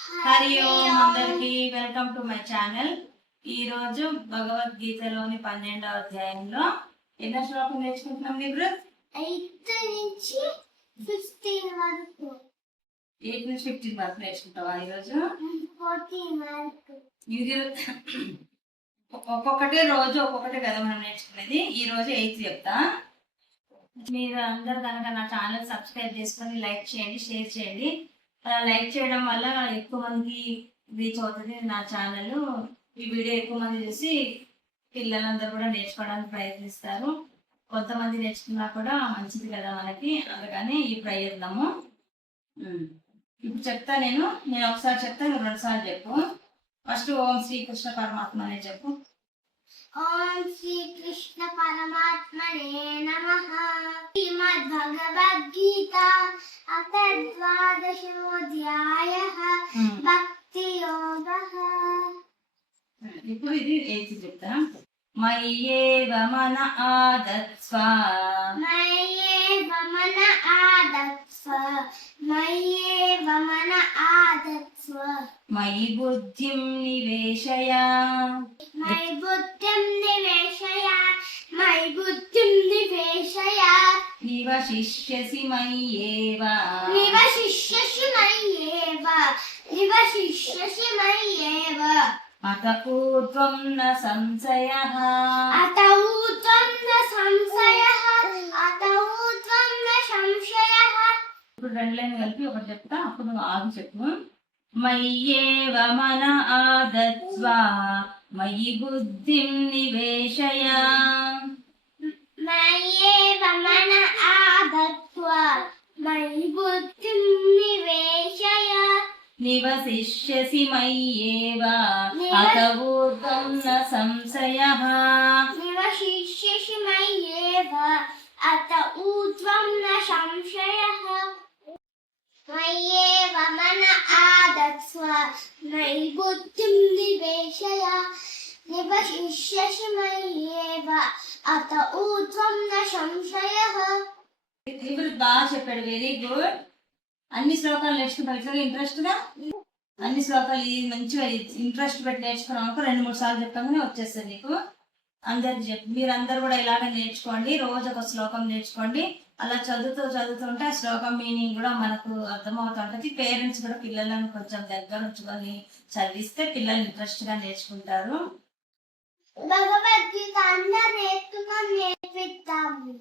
హరి ఓం అందరికి welcome to my channel. ఈ రోజు భగవద్గీతలోని 12వ అధ్యాయంలో ఎన్నో శ్లోకం నేర్చుకుంటున్నాం ఇప్పుడు? 8 నుంచి 15 వరకు. 8 నుంచి 15 వరకు నేర్చుకుంటావా ఈరోజు? 14 వరకు. ఇది ఒక్కొక్కటి రోజు ఒక్కొక్కటి కదా మనం నేర్చుకునేది. ఈ రోజు 8 చెప్తా. మీరు అందరు కనుక నా ఛానల్ సబ్స్క్రైబ్ చేసుకొని లైక్ చేయండి, షేర్ చేయండి. లైక్ చేయడం వల్ల ఎక్కువ మందికి రీచ్ అవుతుంది నా ఛానల్. ఈ వీడియో ఎక్కువ మంది చూసి పిల్లలందరూ కూడా నేర్చుకోవడానికి ప్రయత్నిస్తారు. కొంతమంది నేర్చుకున్నా కూడా మంచిది కదా మనకి, అందుకని ఈ ప్రయత్నము. ఇప్పుడు చెప్తా నేను ఒకసారి చెప్తా, నువ్వు 2 సార్లు చెప్పు. ఫస్ట్ ఓం శ్రీకృష్ణ పరమాత్మ అనే చెప్పు. ఓం శ్రీకృష్ణ పరమాత్మనే నమః. శ్రీమద్ భగవద్గీత అథ ద్వాదశోऽధ్యాయః భక్తి యోగః. ఇప్పుడు ఇది ఏది చెప్తా. మయ్యేవ మన ఆదత్స్వ మయ్యేవ మన ఆదత్స్వ మయ్యేవ మన ఆదత్స్వ మయి బుద్ధిం నివేశయ మయి బుద్ధిం నివేశయ మయి బుద్ధిం నివేశయ నివశిష్యసి మయ్యేవ నివశిష్యసి మయ్యేవ నివశిష్యసి మయ్యేవ అత ఊర్ధ్వం న సంశయః అత ఊర్ధ్వం న సంశయః అత ఊర్ధ్వం న సంశయః. ఇప్పుడు 2 లైన్లు కలిపి ఒకటి చెప్తా, అప్పుడు నువ్వు ఆగి చెప్పు. మయ్యేవ మన ఆదత్స్వ మయి బుద్ధిం నివేశయ మయ్యేవ మన ఆదత్స్వ మయి బుద్ధిం నివేశయ నివశిష్యసి మయ్యేవ అత ఊర్ధ్వం న సంశయః నివశిష్యసి మయ్యేవ అత ఊర్ధ్వం న సంశయః. మయ్యేవ మన ఆదత్స్వ మయి బుద్ధిం నివేశయ నివశిష్యసి మయ్యేవ అత ఊర్ధ్వం న సంశయః. ఇప్పుడు బాగా చెప్పాడు, వెరీ గుడ్. అన్ని శ్లోకాలు నేర్చుకుంటాం ఇట్లా ఇంట్రెస్ట్గా. అన్ని శ్లోకాలు ఇది మంచిగా ఇంట్రెస్ట్ పెట్టి నేర్చుకున్నాం అనుకో 2-3 సార్లు చెప్పగానే వచ్చేస్తుంది నీకు. అందరికి చెప్పి మీరందరూ కూడా ఇలాగ నేర్చుకోండి. రోజు ఒక శ్లోకం నేర్చుకోండి. అలా చదువుతుంటే ఆ శ్లోకం మీనింగ్ కూడా మనకు అర్థమవుతుంటది. పేరెంట్స్ కూడా పిల్లలను కొంచెం దగ్గర ఉంచుకొని చదివిస్తే పిల్లలు ఇంట్రెస్ట్గా నేర్చుకుంటారు. భగవద్గీత అందరూ నేర్పిద్దాము.